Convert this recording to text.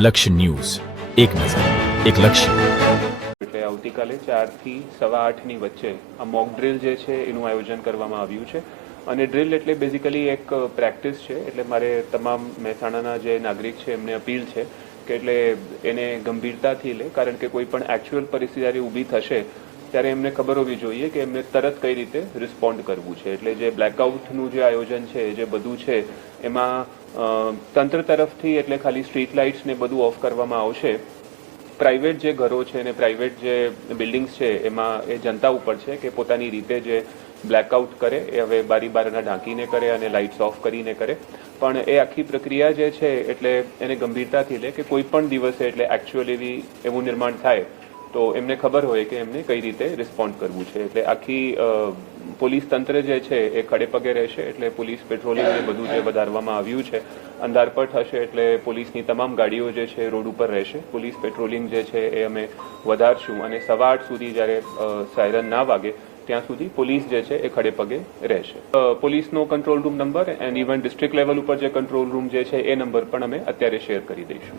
લક્ષ્ય ન્યૂઝ, એક નજર, એક લક્ષ્ય. એટલે આવતીકાલે 4 થી 8:15ની વચ્ચે આ મોક ડ્રિલ જે છે એનું આયોજન કરવામાં આવ્યું છે અને ડ્રિલ એટલે બેઝિકલી એક પ્રેક્ટિસ છે. એટલે મારે તમામ મહેસાણાના જે નાગરિક છે એમને અપીલ છે કે એટલે એને ગંભીરતાથી લે, કારણ કે કોઈ પણ એકચ્યુઅલ પરિસ્થિતિ જ્યારે ઊભી થશે ત્યારે એમને ખબર હોવી જોઈએ કે એમને તરત કઈ રીતે રિસ્પોન્ડ કરવું છે. એટલે જે બ્લેકઆઉટનું જે આયોજન છે, જે બધું છે એમાં તંત્ર તરફથી એટલે ખાલી સ્ટ્રીટ લાઇટ્સ ને બધું ઓફ કરવામાં આવશે. પ્રાઇવેટ જે ઘરો છે અને પ્રાઇવેટ જે બિલ્ડિંગ્સ છે એમાં એ જનતા ઉપર છે કે પોતાની રીતે જે બ્લેકઆઉટ કરે એ હવે બારી બારણા ઢાંકીને કરે અને લાઇટ્સ ઓફ કરીને કરે. પણ એ આખી પ્રક્રિયા જે છે એટલે એને ગંભીરતાથી લે કે કોઈ પણ દિવસે એટલે એકચ્યુઅલી એવું નિર્માણ થાય તો એમને ખબર હોય કે એમને કઈ રીતે રિસ્પોન્ડ કરવું છે. એટલે આખી પોલીસ તંત્ર જે છે એ ખડે પગે રહેશે. એટલે પોલીસ પેટ્રોલિંગ ને બધું જે વધારવામાં આવ્યું છે. અંધારપટ હશે એટલે પોલીસની તમામ ગાડીઓ જે છે રોડ ઉપર રહેશે. પોલીસ પેટ્રોલિંગ જે છે એ અમે વધારશું અને 8:15 સુધી જ્યારે સાયરન ના વાગે ત્યાં સુધી પોલીસ જે છે એ ખડે પગે રહેશે. પોલીસનો control room number and even district level ઉપર જે કંટ્રોલ રૂમ જે છે એ નંબર પણ અમે અત્યારે શેર કરી દઈશું.